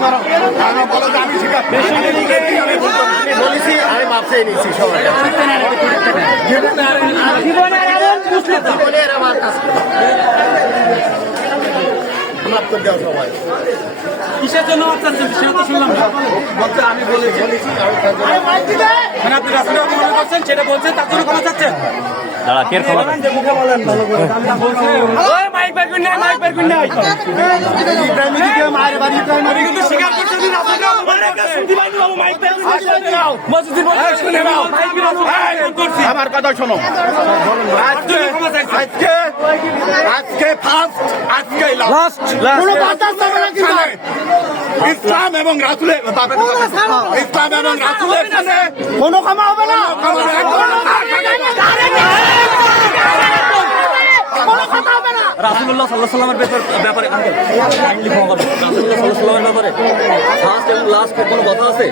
বলো যে আমি স্বীকার বলেছি, আমি মাপ চেয়ে নিচ্ছি সবাই। মাপ করে দেওয়া সবাই। কিসের জন্য মাপ চাচ্ছেন সেটা তো শুনলাম না। বলতে আমি বলেছি মানে আপনি রাসূল মনে করছেন সেটা বলছেন, তার জন্য ক্ষমা চাচ্ছেন। দাঁড়া কে ক্ষমা বলেন যে মুখে বলেন ভালো করে। আমরা বলছি ওই মাইক বের করুন না, মাইক বের করুন না। আপনি কিন্তু স্বীকার করছেন যে রাসূলকে অপমান করছেন। শুনতে পাইনি বাবু, মাইক বের করুন না। মসজিদের মধ্যে শুনে নাও, মাইক বের করুন। আমার কথা শোনো। আজকে ফার্স্ট, আজকে লাস্ট। কোনো বাধা যাবে না কিন্তু। ইসলাম এবং রাসূলের ইসলাম এবং রাসূলের সাথে কোনো ক্ষমা হবে না। রাসূলুল্লাহ সাল্লাল্লাহু আলাইহি ওয়াসাল্লামের ব্যাপারে আঙ্কেল কাইন্ডলি ক্ষমা করবেন। রাসূলুল্লাহ সাল্লাল্লাহু আলাইহি ওয়াসাল্লামের ব্যাপারে ফার্স্ট এবং লাস্ট কোনো কথা আছে?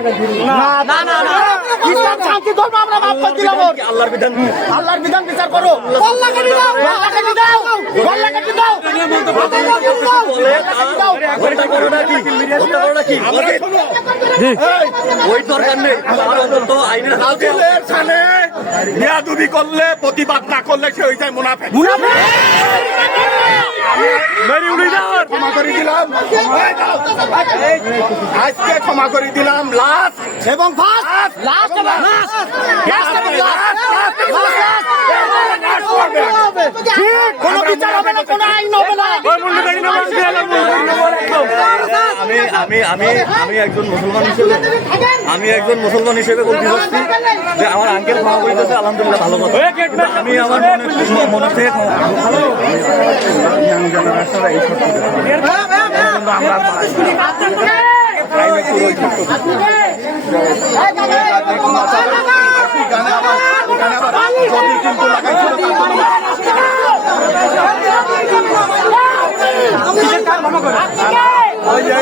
না না না, ইসলাম শান্তি ধর্ম, আমরা মাফ করে দিলাম। আল্লাহর বিধান কি? আল্লাহর বিধান বিচার করো। আল্লাহ কেটে দাও, আল্লাহ কেটে দাও, আল্লাহ কেটে দাও। হত্যা করো নাকি? হত্যা করো নাকি? ওই দরকার নেই। আর অন্তত আইনের হাতে রাসূলের সামনে বেয়াদবি করলে, প্রতিবাদ না করলে সে ওইটাই মুনাফিক। ক্ষমা করে দিলাম, আজকে ক্ষমা করে দিলাম। লাস্ট এবং ফার্স্ট, লাস্ট এবং লাস্ট, কোনো বিচার হবে না, কোনো আইন হবে না। আমি একজন মুসলমান হিসেবে বলতে পারছি যে আমার আঙ্কেল ক্ষমা করে দিয়েছে, আলহামদুলিল্লাহ, ভালো কথা। আমি আমার মনে থেকে ওই যে